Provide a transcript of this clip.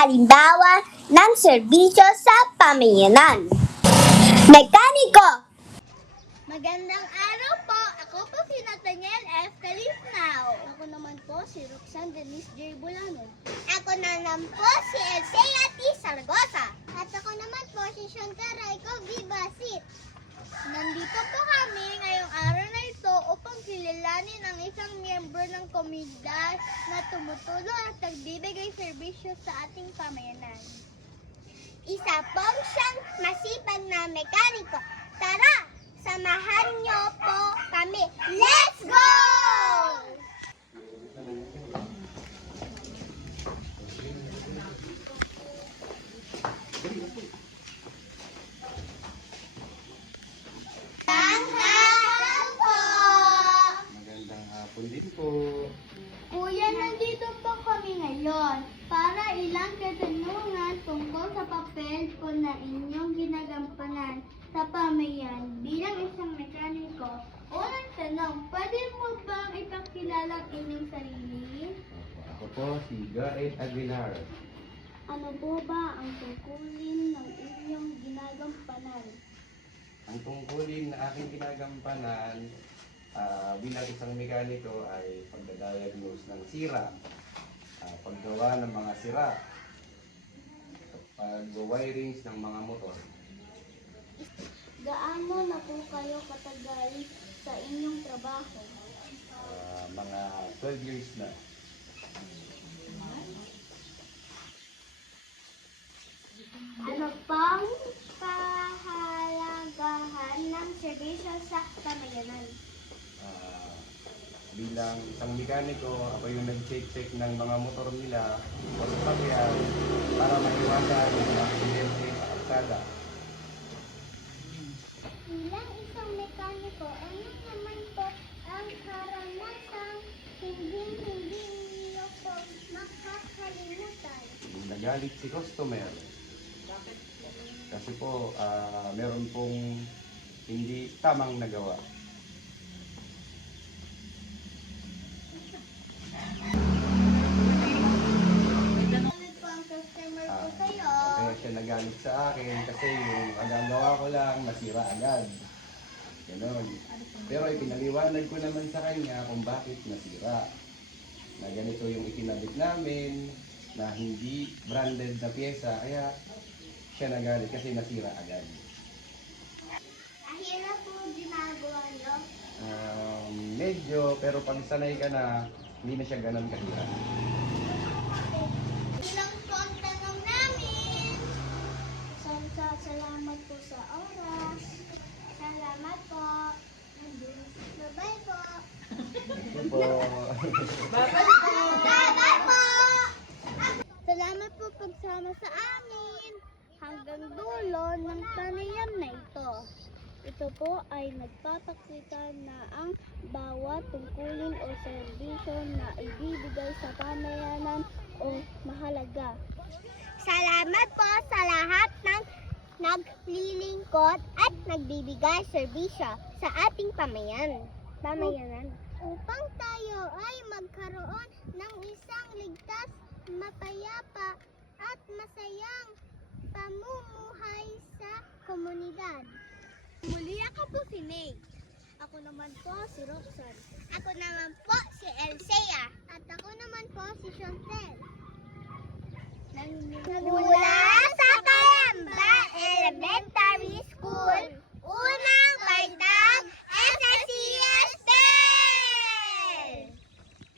halimbawa ng serbisyo sa pamayanan. Mekaniko. Magandang araw po. Ako po si Nathaniel F. Califnao. Ako naman po si Roxanne Denise J. Bulano. Ako naman po si Elsea T. Saragosa. At ako naman po si Shanta Raico Vivasit. Nandito po kami ngayong araw na ito upang kilalanin ang isang miyembro ng komunidad na tumutulong at nagbibigay serbisyo sa ating pamayanan. Isa pong siyang masipag na mekaniko. Tara, samahan niyo po kami. Let's go! Magandang hapon din po. Kuya, nandito po kami ngayon para ilang katanungan tungkol sa papel po na inyong ginagampanan sa pamayan bilang isang mekaniko. Unang tanong, pwede mo bang ipakilala ang inyong sarili? Ako po si Gaet Aguilar. Ano po ba ang tungkulin ng inyong ginagampanan? Ang tungkulin na aking ginagampanan bilang isang mekaniko ay pagdadiagnose ng sira, paggawa ng mga sira, pag-wirings ng mga motor. Gaano na po kayo katagal sa inyong trabaho? Mga 12 years na. Ano pang kahalagahan ng serbisyo sa pamayanan? Bilang isang mekaniko, ako yung nag-check ng mga motor nila o sasakyan para maiwasan yung mga aksidente sa kalsada. Bilang isang mekaniko, ano naman po ang karanasang hindi niyo po makakalimutan? Nagalit si customer. Kasi po, meron pong hindi tamang nagawa. Ano po ang customer po kayo? Kaya siya nagalit sa akin kasi yung nagagawa ko lang, nasira agad. Ganon. Pero ipinaliwanag ko naman sa kanya kung bakit nasira. Na ganito yung ikinabit namin, na hindi branded na pyesa, kaya siya nagalit kasi nasira agad. Ahira po ginagawa niyo? Medyo, pero pag sanay ka na, hindi na siya ganon kahirap. Ilang po ang tanong namin. Salamat po sa oras. Salamat po. Bye-bye po. Ito po. Bye-bye po. Salamat po pagsama sa amin hanggang dulo ng panayam na ito. Ito po ay nagpapakita na ang bawat tungkulin o serbisyo na ibibigay sa pamayanan o mahalaga. Salamat po sa lahat ng naglilingkod at nagbibigay serbisyo sa ating pamayanan. Upang tayo ay magkaroon ng isang ligtas, mapayapa at masayang pamumuhay sa komunidad. Muli ako po si Nate. Ako naman po si Roxanne. Ako naman po si Elsea. At ako naman po si Chantel.